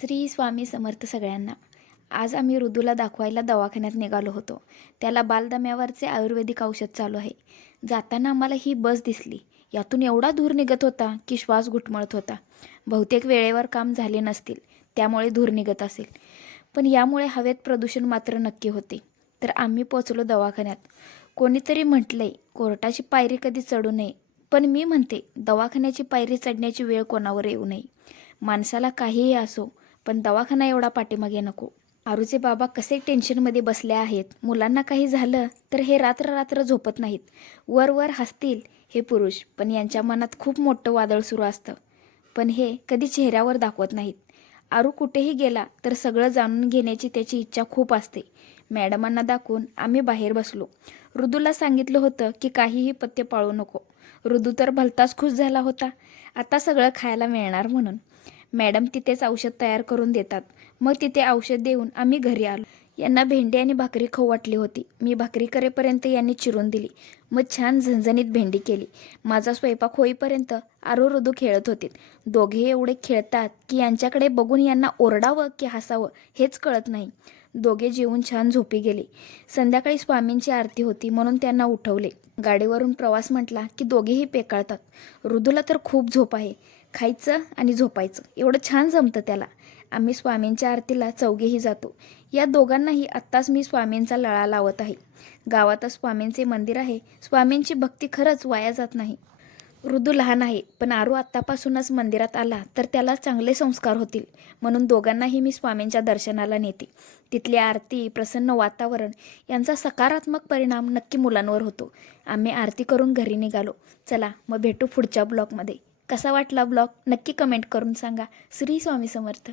श्री स्वामी समर्थ सगळ्यांना. आज आम्ही ऋदूला दाखवायला दवाखान्यात निघालो होतो. त्याला बालदम्यावरचे आयुर्वेदिक औषध चालू आहे. जाताना आम्हाला ही बस दिसली. यातून एवढा धूर निघत होता की श्वास घुटमळत होता. बहुतेक वेळेवर काम झाले नसतील, त्यामुळे धूर निघत असेल. पण यामुळे हवेत प्रदूषण मात्र नक्की होते. तर आम्ही पोचलो दवाखान्यात. कोणीतरी म्हटलंय कोर्टाची पायरी कधी चढू नये, पण मी म्हणते दवाखान्याची पायरी चढण्याची वेळ कोणावर येऊ नये. माणसाला काहीही असो, पण दवाखाना एवढा पाठीमागे नको. आरूचे बाबा कसे टेन्शनमध्ये बसले आहेत. मुलांना काही झालं तर हे रात्र रात्र झोपत नाहीत. वर वर हसतील हे पुरुष, पण यांच्या मनात खूप मोठं वादळ सुरू असतं. पण हे कधी चेहऱ्यावर दाखवत नाहीत. आरू कुठेही गेला तर सगळं जाणून घेण्याची त्याची इच्छा खूप असते. मॅडमांना दाखवून आम्ही बाहेर बसलो. ऋदूला सांगितलं होतं की काहीही पथ्य पाळू नको. ऋदू तर भलताच खुश झाला होता, आता सगळं खायला मिळणार म्हणून. मॅडम तिथेच औषध तयार करून देतात. मग तिथे औषध देऊन आम्ही घरी आलो. यांना भेंडी आणि भाकरी खाऊ वाटली होती. मी भाकरी करेपर्यंत यांनी चिरून दिली. मग छान झणझणीत भेंडी केली. माझा स्वयंपाक होईपर्यंत आरू ऋदू खेळत होते. दोघे एवढे खेळतात की यांच्याकडे बघून यांना ओरडावं की हसावं हेच कळत नाही. दोघे जेवून छान झोपी गेले. संध्याकाळी स्वामींची आरती होती म्हणून त्यांना उठवले. गाडीवरून प्रवास म्हटला की दोघेही पेकाळतात. ऋदूला तर खूप झोप आहे. खायचं आणि झोपायचं एवढं छान जमतं त्याला. आम्ही स्वामींच्या आरतीला चौघेही जातो. या दोघांनाही आत्ताच मी स्वामींचा लळा लावत आहे. गावातच स्वामींचे मंदिर आहे. स्वामींची भक्ती खरंच वाया जात नाही. ऋदू लहान आहे, पण आरू आत्तापासूनच मंदिरात आला तर त्याला चांगले संस्कार होतील, म्हणून दोघांनाही मी स्वामींच्या दर्शनाला नेते. तिथली आरती, प्रसन्न वातावरण यांचा सकारात्मक परिणाम नक्की मुलांवर होतो. आम्ही आरती करून घरी निघालो. चला मग भेटू पुढच्या ब्लॉगमध्ये. कसा वाटला ब्लॉग नक्की कमेंट करून सांगा. श्री स्वामी समर्थ.